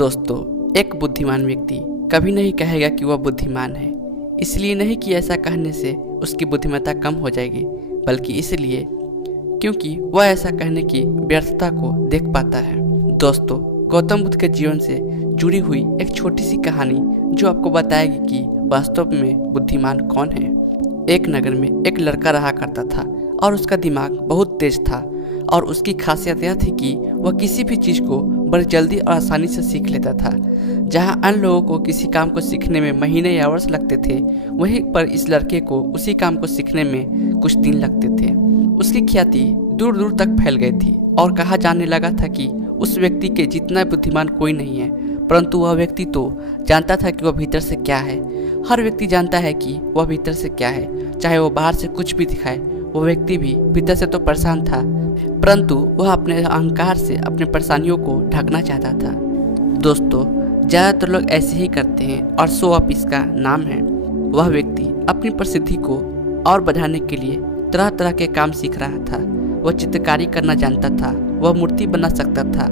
दोस्तों, एक बुद्धिमान व्यक्ति कभी नहीं कहेगा कि वह बुद्धिमान है। इसलिए नहीं कि ऐसा कहने से उसकी बुद्धिमत्ता कम हो जाएगी, बल्कि इसलिए क्योंकि वह ऐसा कहने की व्यर्थता को देख पाता है। दोस्तों, गौतम बुद्ध के जीवन से जुड़ी हुई एक छोटी सी कहानी जो आपको बताएगी कि वास्तव में बुद्धिमान कौन है। एक नगर में एक लड़का रहा करता था और उसका दिमाग बहुत तेज था और उसकी खासियत यह थी कि वह किसी भी चीज़ को बड़ी जल्दी और आसानी से सीख लेता था। जहां अन्य लोगों को किसी काम को सीखने में महीने या वर्ष लगते थे, वहीं पर इस लड़के को उसी काम को सीखने में कुछ दिन लगते थे। उसकी ख्याति दूर दूर तक फैल गई थी और कहा जाने लगा था कि उस व्यक्ति के जितना बुद्धिमान कोई नहीं है, परंतु वह व्यक्ति तो जानता था कि वह भीतर से क्या है। हर व्यक्ति जानता है कि वह भीतर से क्या है, चाहे वह बाहर से कुछ भी दिखाए। वह व्यक्ति भी भीतर से तो परेशान था, परंतु वह अपने अहंकार से अपने परेशानियों को ढकना चाहता था। दोस्तों, ज़्यादातर लोग ऐसे ही करते हैं और शो ऑफ इसका नाम है। वह व्यक्ति अपनी प्रसिद्धि को और बढ़ाने के लिए तरह तरह के काम सीख रहा था। वह चित्रकारी करना जानता था, वह मूर्ति बना सकता था,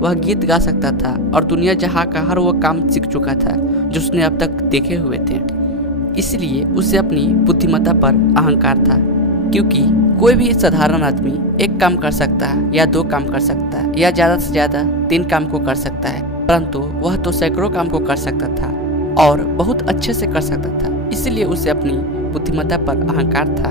वह गीत गा सकता था और दुनिया जहाँ का हर वह काम सीख चुका था जो उसने अब तक देखे हुए थे। इसलिए उसे अपनी बुद्धिमत्ता पर अहंकार था, क्योंकि कोई भी साधारण आदमी एक काम कर सकता है या दो काम कर सकता है या ज़्यादा से ज़्यादा 3 काम को कर सकता है, परंतु वह तो सैकड़ों काम को कर सकता था और बहुत अच्छे से कर सकता था। इसलिए उसे अपनी बुद्धिमत्ता पर अहंकार था।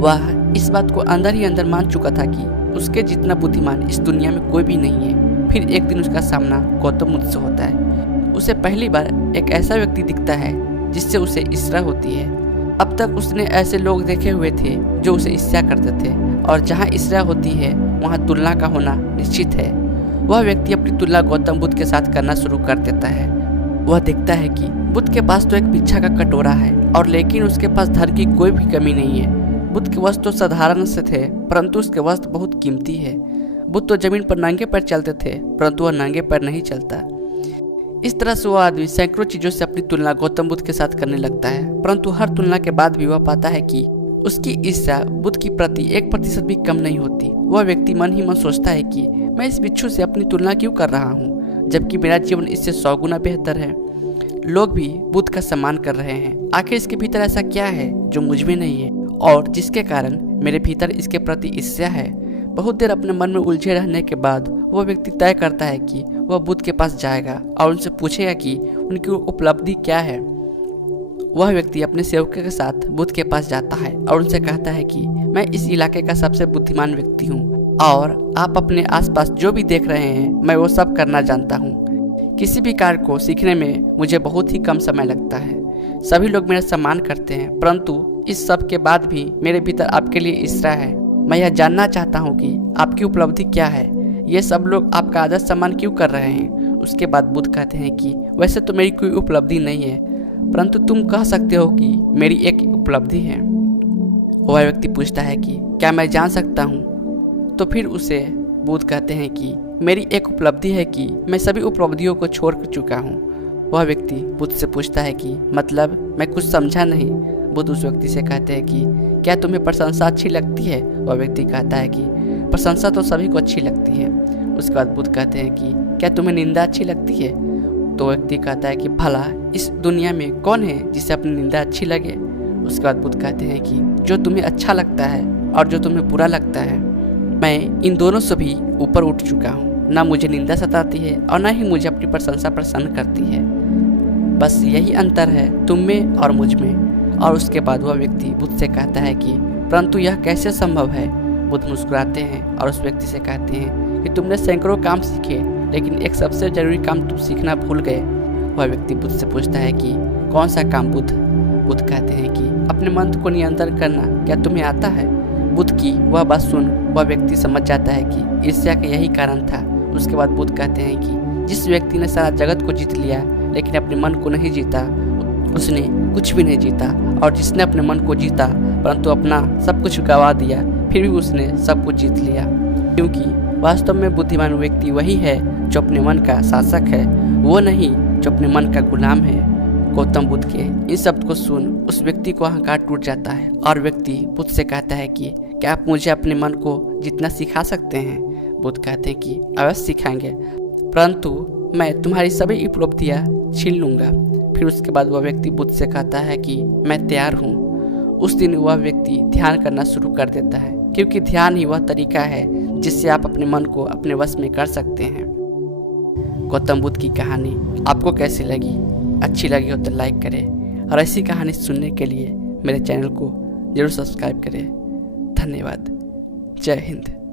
वह इस बात को अंदर ही अंदर मान चुका था कि उसके जितना बुद्धिमान इस दुनिया में कोई भी नहीं है। फिर एक दिन उसका सामना गौतम बुद्ध से होता है। उसे पहली बार एक ऐसा व्यक्ति दिखता है जिससे उसे ईर्ष्या होती है। अब तक उसने ऐसे लोग देखे हुए थे जो उसे ईर्ष्या करते थे, और जहाँ ईर्ष्या होती है वहाँ तुलना का होना निश्चित है। वह व्यक्ति अपनी तुलना गौतम बुद्ध के साथ करना शुरू कर देता है। वह देखता है कि बुद्ध के पास तो एक भिक्षा का कटोरा है, और लेकिन उसके पास धन की कोई भी कमी नहीं है। बुद्ध के वस्त्र तो साधारण से थे, परंतु उसके वस्त्र बहुत कीमती है। बुद्ध तो जमीन पर नंगे पैर चलते थे, परंतु वह नंगे पैर नहीं चलता। इस तरह से वह आदमी सैकड़ों चीज़ों से अपनी तुलना गौतम बुद्ध के साथ करने लगता है, परंतु हर तुलना के बाद भी वह पाता है कि उसकी ईर्ष्या बुद्ध की प्रति 1% भी कम नहीं होती। वह व्यक्ति मन ही मन सोचता है कि मैं इस बिच्छू से अपनी तुलना क्यों कर रहा हूँ, जबकि मेरा जीवन इससे 100 गुना बेहतर है। लोग भी बुद्ध का सम्मान कर रहे हैं। आखिर इसके भीतर ऐसा क्या है जो मुझ में नहीं है और जिसके कारण मेरे भीतर इसके प्रति ईर्ष्या है। बहुत देर अपने मन में उलझे रहने के बाद वह व्यक्ति तय करता है कि वह बुद्ध के पास जाएगा और उनसे पूछेगा कि उनकी उपलब्धि क्या है। वह व्यक्ति अपने सेवकों के साथ बुद्ध के पास जाता है और उनसे कहता है कि मैं इस इलाके का सबसे बुद्धिमान व्यक्ति हूँ और आप अपने आसपास जो भी देख रहे हैं मैं वो सब करना जानता हूँ। किसी भी कार्य को सीखने में मुझे बहुत ही कम समय लगता है। सभी लोग मेरा सम्मान करते हैं, परंतु इस सब के बाद भी मेरे भीतर आपके लिए ईर्ष्या है। मैं यह जानना चाहता हूँ कि आपकी उपलब्धि क्या है। ये सब लोग आपका आदर सम्मान क्यों कर रहे हैं। उसके बाद बुद्ध कहते हैं कि वैसे तो मेरी कोई उपलब्धि नहीं है, परंतु तुम कह सकते हो कि मेरी एक उपलब्धि है। वह व्यक्ति पूछता है कि क्या मैं जान सकता हूँ। तो फिर उसे बुद्ध कहते हैं कि मेरी एक उपलब्धि है कि मैं सभी उपलब्धियों को छोड़ चुका हूँ। वह व्यक्ति बुद्ध से पूछता है कि मतलब, मैं कुछ समझा नहीं। बुद्ध उस व्यक्ति से कहते हैं कि क्या तुम्हें प्रशंसा अच्छी लगती है। वह व्यक्ति कहता है कि प्रशंसा तो सभी को अच्छी लगती है। उसके बाद बुद्ध कहते हैं कि क्या तुम्हें निंदा अच्छी लगती है। तो व्यक्ति कहता है कि भला इस दुनिया में कौन है जिसे अपनी निंदा अच्छी लगे। उसके बाद बुद्ध कहते हैं कि जो तुम्हें अच्छा लगता है और जो तुम्हें बुरा लगता है, मैं इन दोनों से भी ऊपर उठ चुका हूँ। ना मुझे निंदा सताती है और ना ही मुझे अपनी प्रशंसा प्रसन्न करती है। बस यही अंतर है तुम में और मुझ में। और उसके बाद वह व्यक्ति बुद्ध से कहता है कि परंतु यह कैसे संभव है। बुद्ध मुस्कुराते हैं और उस व्यक्ति से कहते हैं कि तुमने सैकड़ों काम सीखे, लेकिन एक सबसे जरूरी काम तुम सीखना भूल गए। वह व्यक्ति बुद्ध से पूछता है कि कौन सा काम बुद्ध। बुद्ध कहते हैं कि अपने मन को नियंत्रण करना क्या तुम्हें आता है। बुद्ध की वह बात सुन वह व्यक्ति समझ जाता है कि ईर्ष्या का यही कारण था। उसके बाद बुद्ध कहते हैं कि जिस व्यक्ति ने सारा जगत को जीत लिया लेकिन अपने मन को नहीं जीता, उसने कुछ भी नहीं जीता। और जिसने अपने मन को जीता परंतु अपना सब कुछ गंवा दिया, फिर भी उसने सब कुछ जीत लिया। क्योंकि वास्तव में बुद्धिमान व्यक्ति वही है जो अपने मन का शासक है, वो नहीं जो अपने मन का गुलाम है। गौतम बुद्ध के इस शब्द को सुन उस व्यक्ति को अहंकार टूट जाता है और व्यक्ति बुद्ध से कहता है कि क्या आप मुझे अपने मन को जितना सिखा सकते हैं। बुद्ध कहते हैं कि अवश्य सिखाएंगे, परंतु मैं तुम्हारी सभी उपलब्धियाँ छीन लूँगा। फिर उसके बाद वह व्यक्ति बुद्ध से कहता है कि मैं तैयार हूँ। उस दिन वह व्यक्ति ध्यान करना शुरू कर देता है, क्योंकि ध्यान ही वह तरीका है जिससे आप अपने मन को अपने वश में कर सकते हैं। गौतम बुद्ध की कहानी आपको कैसी लगी? अच्छी लगी हो तो लाइक करें और ऐसी कहानी सुनने के लिए मेरे चैनल को जरूर सब्सक्राइब करें। धन्यवाद। जय हिंद।